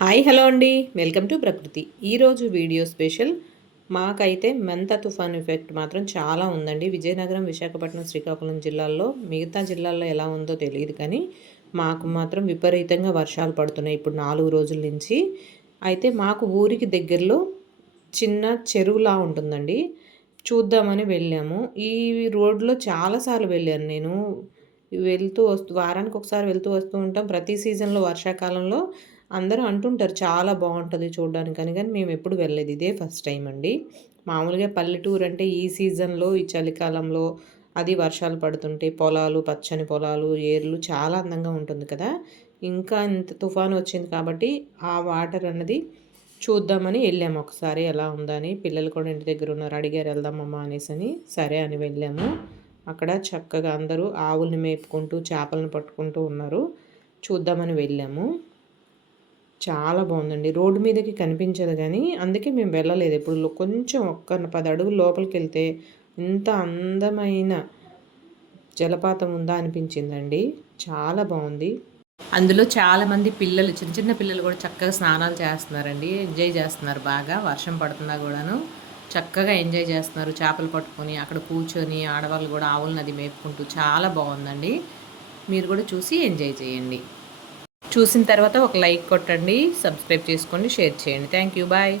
Hi hello అండి, welcome to ప్రకృతి. ఈరోజు వీడియో స్పెషల్. మాకైతే మెంత తుఫాన్ ఎఫెక్ట్ మాత్రం చాలా ఉందండి. విజయనగరం, విశాఖపట్నం, శ్రీకాకుళం జిల్లాల్లో, మిగతా జిల్లాల్లో ఎలా ఉందో తెలియదు కానీ మాకు మాత్రం విపరీతంగా వర్షాలు పడుతున్నాయి ఇప్పుడు 4 రోజుల నుంచి. అయితే మాకు ఊరికి దగ్గరలో చిన్న చెరువులా ఉంటుందండి. చూద్దామని వెళ్ళాము. ఈ రోడ్లో చాలాసార్లు వెళ్ళాను నేను. వారానికి ఒకసారి వెళ్తూ వస్తూ ఉంటాం. ప్రతి సీజన్లో వర్షాకాలంలో అందరూ అంటుంటారు చాలా బాగుంటుంది చూడడానికని, కానీ మేము ఎప్పుడు వెళ్ళలేదు. ఇదే ఫస్ట్ టైం అండి. మామూలుగా పల్లెటూరు అంటే ఈ సీజన్లో, ఈ చలికాలంలో అది వర్షాలు పడుతుంటే పొలాలు, పచ్చని పొలాలు, ఏర్లు చాలా అందంగా ఉంటుంది కదా. ఇంకా ఇంత తుఫాను వచ్చింది కాబట్టి ఆ వాటర్ అన్నది చూద్దామని వెళ్ళాము. ఒకసారి ఎలా ఉందని పిల్లలు కూడా ఇంటి దగ్గర ఉన్నారు, అడిగారు వెళ్దామమ్మా అనేసి. సరే అని వెళ్ళాము. అక్కడ చక్కగా అందరూ ఆవుల్ని మేపుకుంటూ చేపలను పట్టుకుంటూ ఉన్నారు. చూద్దామని వెళ్ళాము. చాలా బాగుందండి. రోడ్డు మీదకి కనిపించదు కానీ అందుకే మేము వెళ్ళలేదు. ఇప్పుడు కొంచెం ఒక్క 10 అడుగులు లోపలికెళ్తే ఇంత అందమైన జలపాతం ఉందా అనిపించిందండి. చాలా బాగుంది. అందులో చాలామంది పిల్లలు, చిన్న చిన్న పిల్లలు కూడా చక్కగా స్నానాలు చేస్తున్నారండి. ఎంజాయ్ చేస్తున్నారు బాగా. వర్షం పడుతున్నా కూడాను చక్కగా ఎంజాయ్ చేస్తున్నారు. చేపలు పట్టుకొని అక్కడ కూర్చొని ఆడవాళ్ళు కూడా ఆవులను అది మేపుకుంటూ చాలా బాగుందండి. మీరు కూడా చూసి ఎంజాయ్ చేయండి. చూసిన తర్వాత ఒక లైక్ కొట్టండి, సబ్స్క్రైబ్ చేసుకోండి, షేర్ చేయండి. Thank you, bye.